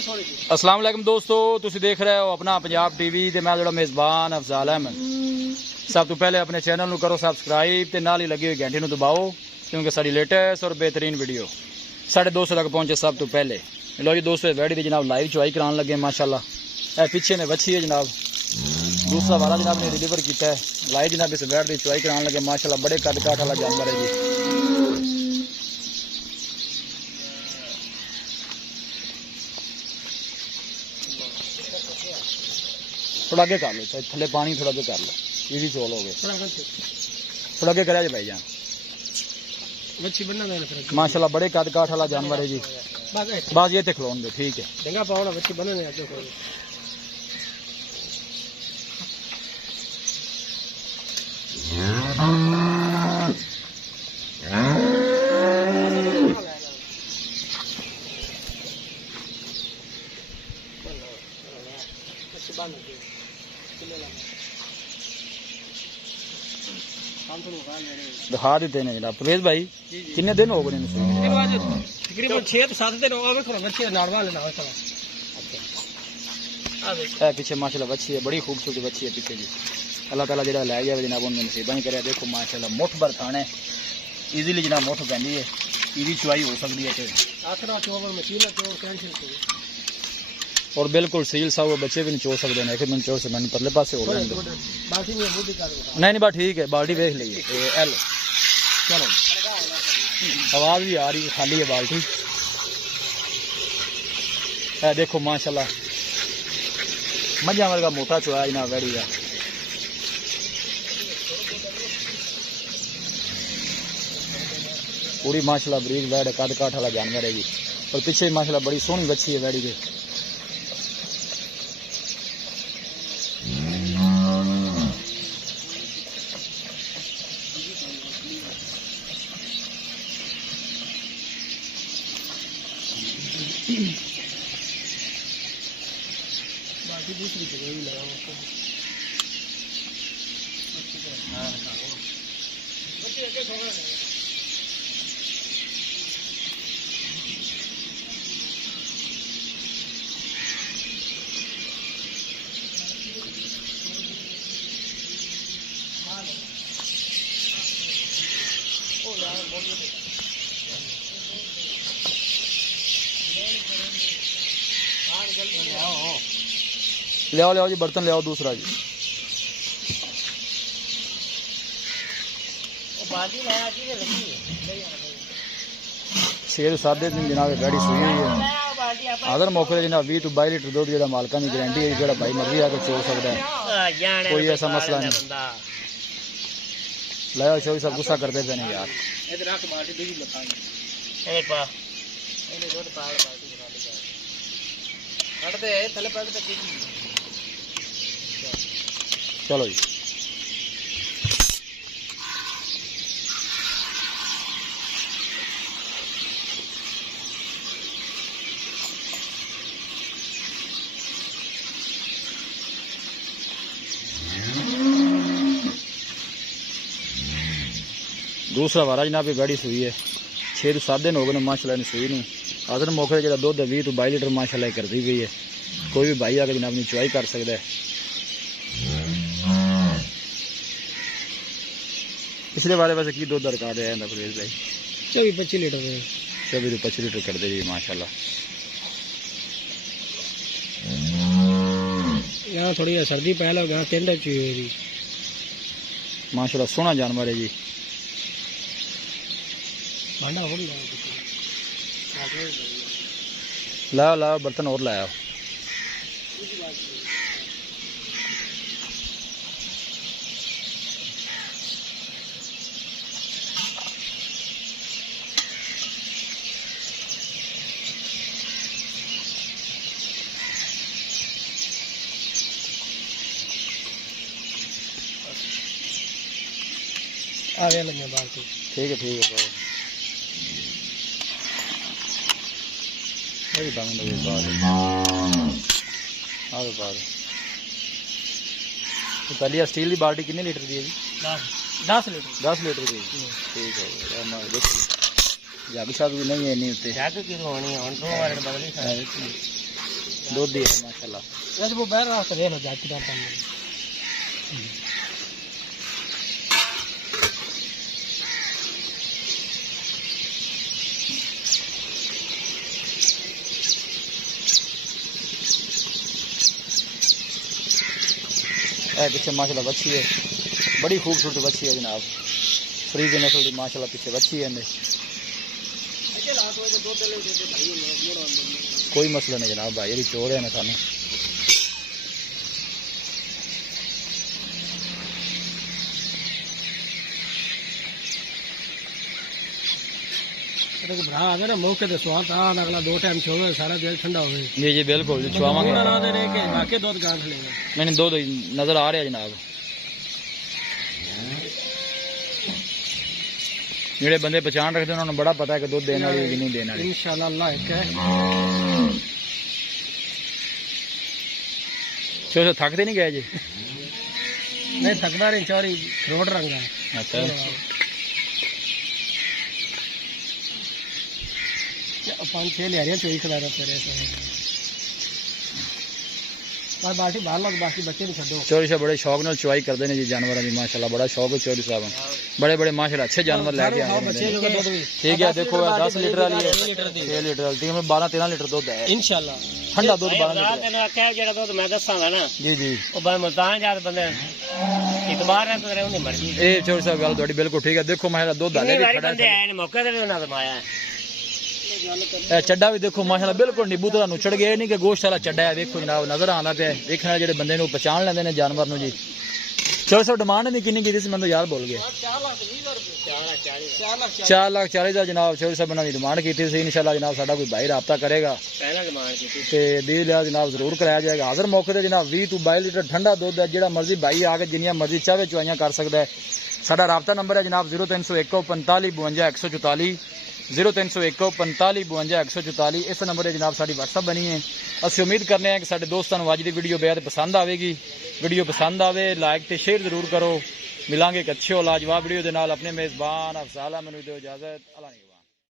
अस्सलाम वालेकुम दोस्तों, तुसीं देख रहे हो अपना पंजाब टीवी ते मैं जोड़ा मेज़बान अफजाल अहमद। सब तो पहले अपने चैनल नूं करो सबसक्राइब ते नाल ही लगी हुई घंटी नूं दबाओ क्योंकि साडी लेटेस्ट और बेहतरीन वीडियो साढ़े 200 तक पहुंचे सब तो पहले। लो जी दोस्तों, वैडी दी जनाब लाइव चुवाई कराने लगे माशाल्लाह। ए पीछे ने बच्ची है जनाब, दूसरा वाला जनाब ने डिलीवर किया है। लाइव जनाब इस वैड दी चुवाई कराने लगे माशाल्लाह। बड़े कद काठ वाला जानवर है जी। थोड़ा आगे कर लो, थले पानी थोड़ा आगे कर लो, ये भी चोल हो गए। थोड़ा आगे करा भाई जान, माशाल्लाह बड़े कद काठ वाला जानवर है जी। बस ये खिलौन दे, ठीक है। दिखा देते हैं जनाब। परवेज भाई कितने दिन हो गए? तकरीबन 6 से 7 दिन हो गए। पीछे माशाल्लाह बच्ची है, बड़ी खूबसूरत बच्ची है पीछे जी। अल्लाह ताला जरा लै जाए जनाब उन्हें नसीबा नहीं करे। देखो माशाल्लाह मुठ भर थाना है, इजीली जनाब मुठ पैंदी है, इदी चुवाई हो सकती है और बिल्कुल सील साहब बच्चे भी नहीं चो सकते हैं। मैंने चो से मैंने परले पासे हो लेंगे। नहीं बात ठीक है, बाल्टी देख लीजिए। चलो आवाज भी आ रही है, खाली है बाल्टी। देखो माशाल्लाह मझा वर्गा मोटा चुआ जनाब वैड़ी का। पूरी माशाल्लाह बरीक वैड़ कद काठ वाला जानवर है जी। और पीछे माशाल्लाह बड़ी सोहनी बच्ची है वैड़ी के। दूसरी जगह भी लगा ले आओ जी, बर्तन ले आओ दूसरा जी। शेर सादे दिन जनाब गाड़ी सुई हुई है। अगर मौके जनाब 20 to 22 लीटर दूध जो मालका की गारंटी है, जो भाई मर्जी आके चो सकता है, कोई ऐसा मसला नहीं। लाओ शो सब गुस्सा करते पे नहीं यार। चलो जी दूसरा वारा जनाब गाड़ी सुई है। 6 to 7 दिन हो गए माशाल्लाह ने सुई नहीं। अगर मौके जो दुध 20 to 22 लीटर माशाल्लाह करती गई है। कोई भी भाई आके जनाब चुवाई कर सकता है। पिछले बारे वैसे की दूध दरकार है परवेज भाई? 24-25 लीटर 24 to 25 लीटर कर दे जी माशाल्लाह। यहाँ थोड़ी सर्दी पहले यहाँ टेंडर चाहिए माशाल्लाह। सोना जानवर है जी। भांडा हो लाओ लाओ बर्तन और लाओ। आ गया लगे बाहर से। ठीक है पहली स्टील की बाल्टी कितने लीटर की है जी? 10 लीटर 10 लीटर की। ठीक है जग शग भी नहीं है इन्नी उत्ते। जग की होनी है, हुण तो बदली दुध ही है माशाल्लाह। वैसे वो बैर रास्ते देख लो जाके ना पानी पीछे माशाल्लाह बच्ची है, बड़ी खूबसूरत बच्ची है जनाब, फ्रीज नस्ल की माशाल्लाह पीछे बच्ची है। कोई मसला नहीं जनाब भाई, ये चोर है ना सानू। भरा आ गया ना मौके ते स्वाद आ अगला 2 टाइम छोड़ो सारा दिल ठंडा हो गया। जी जी बिल्कुल छुआवांगे ना दे रहे के बाकी दूध गांठ लेगा। नहीं दूध नजर आ रहा जनाब। जेड़े बंदे पहचान रखते उन्होंने बड़ा पता है कि दूध देने वाली नहीं देने वाली। इंशाल्लाह अल्लाह एक है। चलो थकते नहीं गए जी? नहीं थकदा नहीं, चोरी रोड रंग है। अच्छा 5-6 लिया चोरी खिला रहा तेरे से बाकी बाहर लोग बाकी बच्चे नहीं छो। चोरी से बड़े शौक नाल चुवाई करते हैं जी जानवरों की माशाल्लाह, बड़ा शौक है चोरी साहब, बड़े बड़े माशाल्लाह अच्छे जानवर लेके आए हैं। ठीक है देखो 10 लीटर वाली है, 6 लीटर वाली 12-13 लीटर दूध है इंशाल्लाह, ठंडा दूध 12 लीटर। तेन आख्या जेड़ा दूध मैं दसांगा ना जी जी ओ बस मुल्तान जात बंदे इतबार है तेरे उन्हें मर्जी। ए चोरी साहब गल थोड़ी बिल्कुल ठीक है। देखो माशाल्लाह दूध डाले भी खड़ा बंदे आए ने मौके ते भी उन्हां दमाया है। चड्डा भी देखो माशाल्लाह बिल्कुल नींबू तरह नुचड़ गया, नहीं कि गोश्त वाला चड्डा है। देखो जनाब नजर आंदा पे देखने वाले जेडे बंदे नु पहचान लेंदे ने जानवर नु जी। 400 डिमांड नहीं किन्नी की मैं तो यार बोल गया 4,40,000 जनाब चोरी साहब ने डिमांड की थी। इंशाल्लाह जनाब साडा कोई भाई राब्ता करेगा ते दी लिया जनाब जरूर कराया जाएगा। हाजिर मौके ते जनाब 20 to 22 लीटर ठंडा दुध है, जेड़ा मर्जी भाई आके जिन्नियां मर्जी चाहे चुआइयां कर सकदा है। साडा राब्ता नंबर है जनाब 0301 45 52 144 0301 45 52 144। इस नंबर पर जनाब साड़ी व्हाट्सअप बनी है। असं उम्मीद करने हैं कि साडे दोस्तों अज की वीडियो बेहद पसंद आएगी। वीडियो पसंद आवे लाइक तो शेयर जरूर करो। मिलांगे एक अच्छे और लाजवाब वीडियो के नाल। अपने मेज़बान अफजाल मैनू दो इजाजत। अल्लाह।